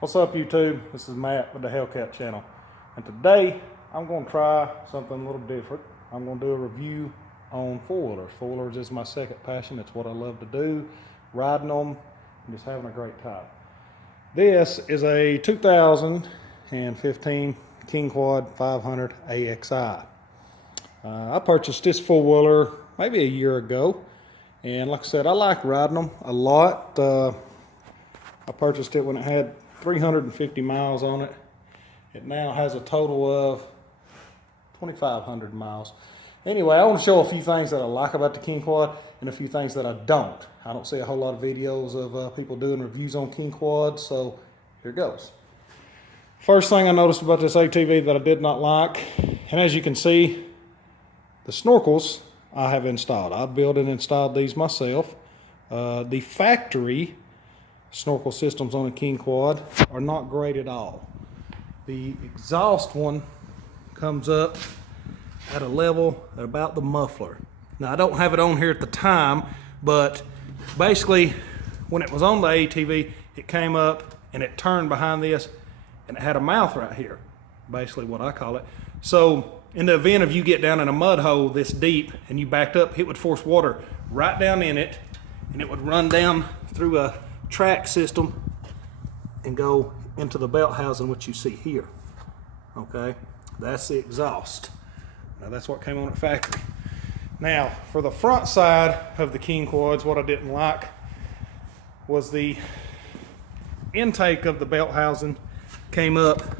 What's up, YouTube? This is Matt with the Hellcat channel, and today I'm going to try something a little different. I'm going to do a review on four-wheelers. Four-wheelers is my second passion. It's what I love to do, riding them and just having a great time. This is a 2015 Kingquad 500 AXI. I purchased this four-wheeler maybe a year ago, and like I said, I like riding them a lot. I purchased it when it had 350 miles on it. It now has a total of 2,500 miles. Anyway, I want to show a few things that I like about the Kingquad and a few things that I don't. I don't see a whole lot of videos of people doing reviews on Kingquad, so here goes. First thing I noticed about this ATV that I did not like, and as you can see, the snorkels I have installed. I built and installed these myself. The factory snorkel systems on a Kingquad are not great at all. The exhaust one comes up at a level at about the muffler. Now I don't have it on here at the time, but basically when it was on the ATV, it came up and it turned behind this and it had a mouth right here, basically what I call it. So in the event of you get down in a mud hole this deep and you backed up, it would force water right down in it and it would run down through a track system and go into the belt housing, which you see here. Okay, that's the exhaust. Now that's what came on at factory. Now for the front side of the Kingquads, what I didn't like was the intake of the belt housing came up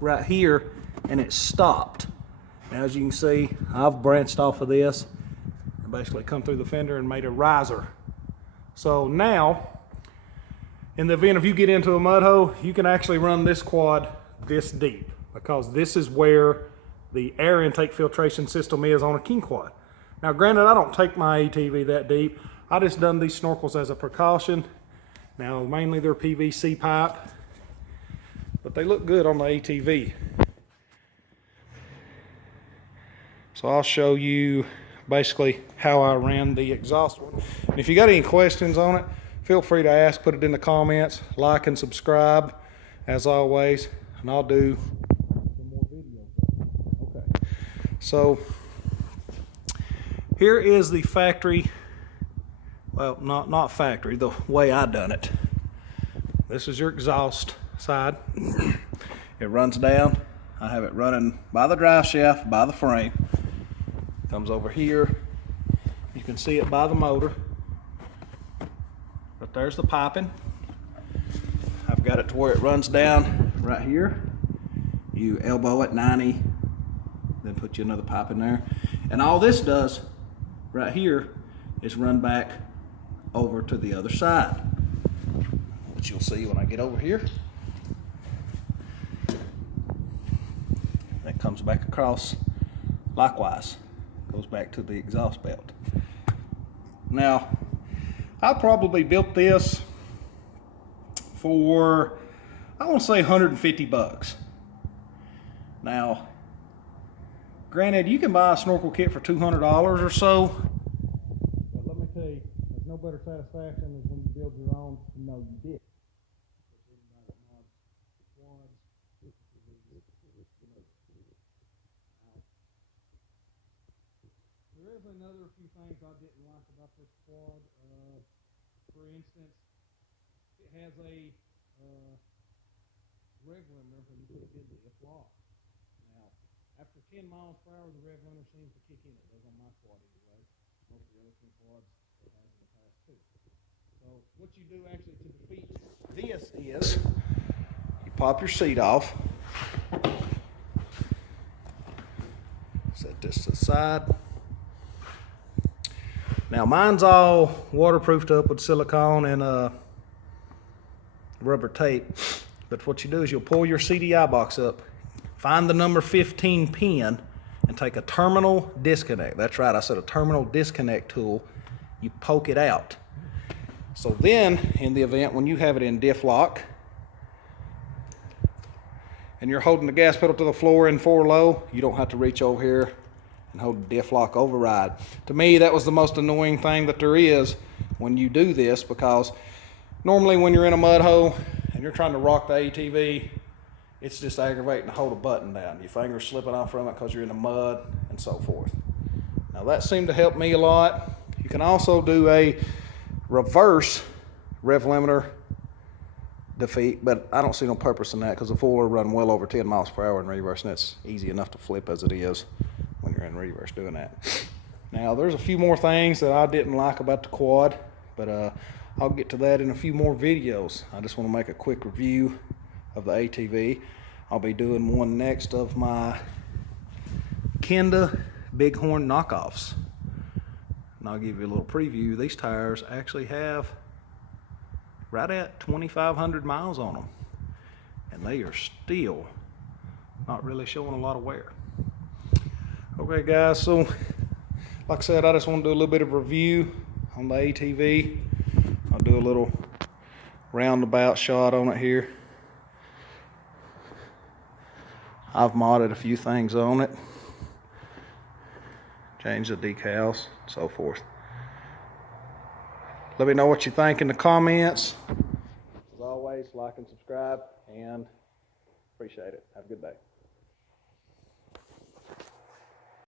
right here and it stopped. Now as you can see, I've branched off of this and basically come through the fender and made a riser. So now in the event if you get into a mud hole, you can actually run this quad this deep, because this is where the air intake filtration system is on a Kingquad. Now granted, I don't take my ATV that deep. I just done these snorkels as a precaution. Now mainly they're PVC pipe, but they look good on the ATV. So I'll show you basically how I ran the exhaust one. And if you got any questions on it, feel free to ask, put it in the comments, like and subscribe as always, and I'll do some more videos. Okay, so here is the factory, well, not factory, the way I done it. This is your exhaust side. It runs down. I have it running by the drive shaft, by the frame. Comes over here. You can see it by the motor. But there's the piping. I've got it to where it runs down right here. You elbow it 90, then put you another pipe in there. And all this does right here is run back over to the other side, which you'll see when I get over here. That comes back across likewise, goes back to the exhaust belt. Now I probably built this for, I want to say 150 bucks. Now, granted, you can buy a snorkel kit for $200 or so, but let me tell you, there's no better satisfaction than when you build your own and know you did. There is another few things I didn't like about this quad. For instance, it has a rev limiter when you put it in the F-lock. Now, after 10 miles per hour, the rev limiter seems to kick in. It does on my quad anyway. Most of the other Kingquads it has in the past too. So what you do actually to defeat this is you pop your seat off. Set this to the side. Now mine's all waterproofed up with silicone and rubber tape. But what you do is you'll pull your CDI box up, find the number 15 pin, and take a terminal disconnect. That's right, I said a terminal disconnect tool. You poke it out. So then, in the event when you have it in diff lock, and you're holding the gas pedal to the floor in 4 low, you don't have to reach over here and hold the diff lock override. To me, that was the most annoying thing that there is when you do this, because normally when you're in a mud hole and you're trying to rock the ATV, it's just aggravating to hold a button down. Your fingers slipping off from it because you're in the mud and so forth. Now that seemed to help me a lot. You can also do a reverse rev limiter defeat, but I don't see no purpose in that because the four-wheeler run well over 10 miles per hour in reverse, and it's easy enough to flip as it is when you're in reverse doing that. Now there's a few more things that I didn't like about the quad, but I'll get to that in a few more videos. I just want to make a quick review of the ATV. I'll be doing one next of my Kenda Bighorn knockoffs. And I'll give you a little preview. These tires actually have right at 2,500 miles on them. And they are still not really showing a lot of wear. Okay guys, so like I said, I just want to do a little bit of review on the ATV. I'll do a little roundabout shot on it here. I've modded a few things on it. Changed the decals, so forth. Let me know what you think in the comments. As always, like and subscribe, and appreciate it. Have a good day.